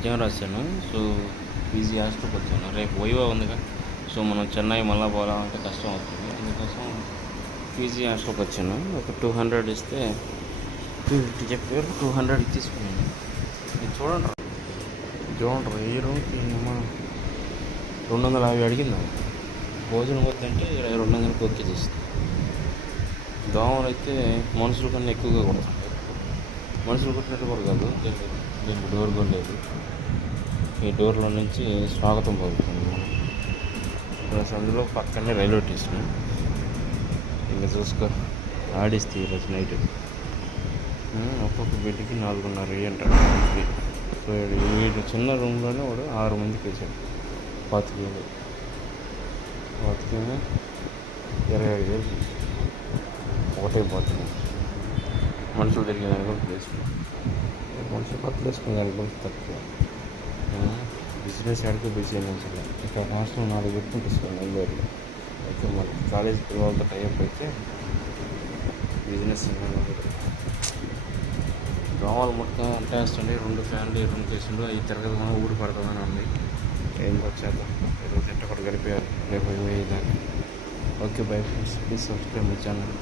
Exam రాశాను. So PG హాస్టల్కి వచ్చాను. రేపు వైవా ఉందిగా. సో మనం చెన్నై మళ్ళా పోవాలంటే కష్టం అవుతుంది. అందుకోసం పీజీ హాస్టల్కి వచ్చాను. ఒక 200 ఇస్తే 250 చెప్పారు. 200 తీసుకున్నాను. ఇది చూడండి ఈ రూమ్కి ఏమో 250 అడిగిందా. భోజనం వద్దంటే 200కి ఓకే చేస్తుంది. దోమలు అయితే మనుషుల కన్నా ఎక్కువగా కొడుతుంది. మనుషులు కొట్టినట్టు కూడా కాదు, దీనికి డోర్ కూడా లేదు. ఈ డోర్లో నుంచి స్వాగతం పలుకుతుంది మనం. ప్లస్ అందులో పక్కనే రైల్వే స్టేషన్. ఇంకా చూసుకో, ఆడిస్తే ఈరోజు నైట్ ఒక్కొక్క బెడ్కి 4.5 అంటాడు. సో వీడు చిన్న రూమ్లోనే వాడు 6 మందికి వేసాడు. 25,000 27,000 ఒకటే బాత్రూమ్. మనుషులు తిరిగేదానికి కూడా ప్లేస్, మనుషులు పక్కన వేసుకునేదానికి కూడా తక్కువ. బిజినెస్ ఆడికి బిజినెస్ ఇక్కడ రాష్ట్రం 4 పెట్టుకుంటుంది నెల్లూరులో. అయితే మనకి కాలేజీ పిల్లలతో టైప్ అయితే బిజినెస్ దోమలు మొత్తం అంటేస్తుండే. 2 ఫ్యాన్లు రూమ్ చేసిండు, అవి తిరగదు మనం ఊడి పడుతుందని ఉంది. ఏం వచ్చేద్దాం, ఈరోజు ఇంట కూడా గడిపేయాలి, రేపు 5 okay bye friends, please subscribe my channel.